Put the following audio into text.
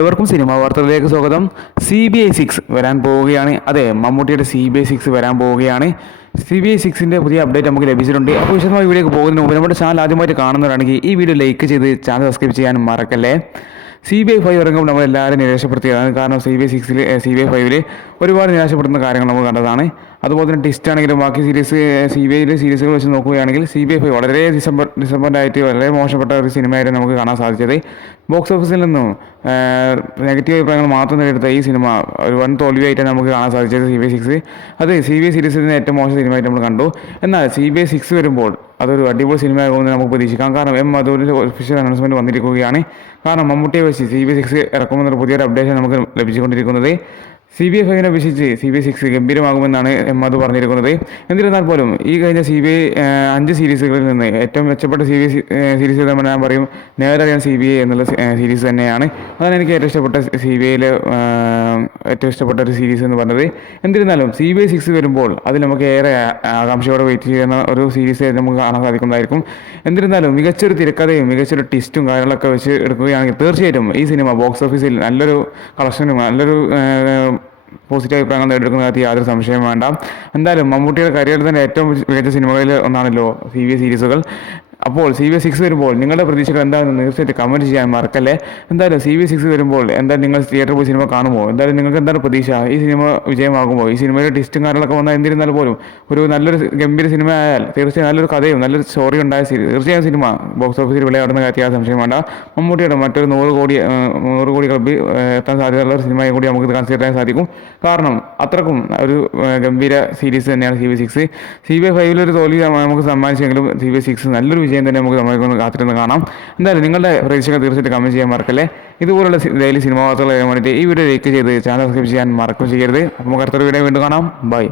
ഏവർക്കും സിനിമാ വാർത്തകളിലേക്ക് സ്വാഗതം. CBI 6 വരാൻ പോവുകയാണ്. അതെ, മമ്മൂട്ടിയുടെ CBI 6 വരാൻ പോവുകയാണ്. CBI 6ൻ്റെ പുതിയ അപ്ഡേറ്റ് നമുക്ക് ലഭിച്ചിട്ടുണ്ട്. അപ്പോൾ വിശദമായ വീഡിയോക്ക് പോകുന്നതിന് മുമ്പ് നമ്മുടെ ചാനൽ ആദ്യമായിട്ട് കാണുന്നവരാണെങ്കിൽ ഈ വീഡിയോ ലൈക്ക് ചെയ്ത് ചാനൽ സബ്സ്ക്രൈബ് ചെയ്യാൻ മറക്കല്ലേ. CBI 5 ഇറങ്ങുമ്പോൾ നമ്മളെല്ലാവരും നിരാശപ്പെടുത്തിയതാണ്. കാരണം CBI 5 ഒരുപാട് നിരാശപ്പെടുന്ന കാര്യങ്ങൾ നമ്മൾ കണ്ടതാണ്. അതുപോലെ തന്നെ ടിസ്റ്റ് ആണെങ്കിലും ബാക്കി CBI സീരീസുകൾ വെച്ച് നോക്കുകയാണെങ്കിൽ CBI 5 വളരെ ഡിസപ്പോയിൻ്റായിട്ട് വളരെ മോശപ്പെട്ട ഒരു സിനിമയായിട്ട് നമുക്ക് കാണാൻ സാധിച്ചത്. ബോക്സ് ഓഫീസിൽ നിന്നും നെഗറ്റീവ് അഭിപ്രായങ്ങൾ മാത്രം നേടിയെടുത്ത ഈ സിനിമ ഒരു വൻ തോൽവിയായിട്ടാണ് നമുക്ക് കാണാൻ സാധിച്ചത്. CBI 6 അത് CBI സീരീസിൽ നിന്ന് ഏറ്റവും മോശം സിനിമയായിട്ട് നമ്മൾ കണ്ടു. എന്നാൽ CBI 6 വരുമ്പോൾ അതൊരു അടിപൊളി സിനിമയാകുമെന്ന് നമുക്ക് പ്രതീക്ഷിക്കാം. കാരണം മധുവിൻ്റെ ഒഫീഷ്യൽ അനൗൺസ്മെൻറ്റ് വന്നിരിക്കുകയാണ്. കാരണം മമ്മൂട്ടിയെ വെച്ച് CBI 6 ഇറക്കുമെന്നൊരു പുതിയൊരു അപ്ഡേഷൻ നമുക്ക് ലഭിച്ചുകൊണ്ടിരിക്കുന്നത്. CBI 5 അപേക്ഷിച്ച് CBI 6 ഗംഭീരമാകുമെന്നാണ് മധു പറഞ്ഞിരിക്കുന്നത്. എന്നിരുന്നാൽ പോലും ഈ കഴിഞ്ഞ CBI 5 സീരീസുകളിൽ നിന്ന് ഏറ്റവും മെച്ചപ്പെട്ട സീരീസ് ഞാൻ പറയും നേരറിയാൻ CBI എന്നുള്ള സീരീസ് തന്നെയാണ്. അതാണ് എനിക്ക് ഏറ്റവും ഇഷ്ടപ്പെട്ട CBIയിലെ ഏറ്റവും ഇഷ്ടപ്പെട്ട ഒരു സീരീസ് എന്ന് പറഞ്ഞത്. എന്നിരുന്നാലും CBI 6 വരുമ്പോൾ അതിൽ നമുക്ക് ഏറെ ആകാംക്ഷയോടെ വെയിറ്റ് ചെയ്യുന്ന ഒരു സീരീസ് നമുക്ക് കാണാൻ സാധിക്കുന്നതായിരിക്കും. എന്നിരുന്നാലും മികച്ചൊരു തിരക്കഥയും മികച്ചൊരു ട്വിസ്റ്റും കാര്യങ്ങളൊക്കെ വെച്ച് എടുക്കുകയാണെങ്കിൽ തീർച്ചയായിട്ടും ഈ സിനിമ ബോക്സ് ഓഫീസിൽ നല്ലൊരു കളക്ഷനും നല്ലൊരു പോസിറ്റീവ് അഭിപ്രായങ്ങൾ നേടിയെടുക്കുന്ന കാര്യത്തിൽ യാതൊരു സംശയം വേണ്ട. എന്തായാലും മമ്മൂട്ടിയുടെ കരിയറിൽ തന്നെ ഏറ്റവും മികച്ച സിനിമകളിൽ ഒന്നാണല്ലോ CBI സീരീസുകൾ. അപ്പോൾ CBI 6 വരുമ്പോൾ നിങ്ങളുടെ പ്രതീക്ഷകൾ എന്താണെന്ന് തീർച്ചയായിട്ടും കമൻറ്റ് ചെയ്യാൻ മറക്കല്ലേ. എന്തായാലും CBI 6 വരുമ്പോൾ എന്തായാലും നിങ്ങൾ തിയേറ്ററിൽ പോയി സിനിമ കാണുമോ? എന്തായാലും നിങ്ങൾക്ക് എന്താണ് പ്രതീക്ഷ? ഈ സിനിമ വിജയമാകുമോ? ഈ സിനിമയുടെ ടിസ്റ്റും കാര്യങ്ങളൊക്കെ വന്നാൽ എന്നിരുന്നാൽ പോലും ഒരു നല്ലൊരു ഗംഭീര സിനിമ ആയാൽ തീർച്ചയായും നല്ലൊരു കഥയും നല്ലൊരു സ്റ്റോറി ഉണ്ടായ തീർച്ചയായും സിനിമ ബോക്സ് ഓഫീസിൽ വിളയാടുന്ന കാര്യത്തിൽ സംശയം വേണ്ട. മമ്മൂട്ടിയുടെ മറ്റൊരു 100 കോടി ക്ലബിൽ എത്താൻ സാധ്യതയുള്ള ഒരു സിനിമയെ കൂടി നമുക്ക് കൺസിഡർ ചെയ്യാൻ സാധിക്കും. കാരണം അത്രക്കും ഒരു ഗംഭീര സീരീസ് തന്നെയാണ് CBI 6. CBI 5 ഒരു തോൽവി നമുക്ക് സമ്മാനിച്ചെങ്കിലും CBI 6 നല്ലൊരു വിജയം തന്നെ നമുക്ക് കാത്തിരുന്ന് കാണാം. എന്തായാലും നിങ്ങളുടെ പ്രതീക്ഷകൾ തീർച്ചയായിട്ടും കമൻറ്റ് ചെയ്യാൻ മറക്കല്ലേ. ഇതുപോലുള്ള ഡെയിലി സിനിമാ വാർത്തകൾ അറിയാൻ വേണ്ടിയിട്ട് ഈ വീഡിയോ ലൈക്ക് ചെയ്ത് ചാനൽ സബ്സ്ക്രൈബ് ചെയ്യാൻ മറക്കും ചെയ്യരുത്. അപ്പോൾ നമുക്ക് അടുത്തൊരു വീഡിയോ വീണ്ടും കാണാം. ബൈ.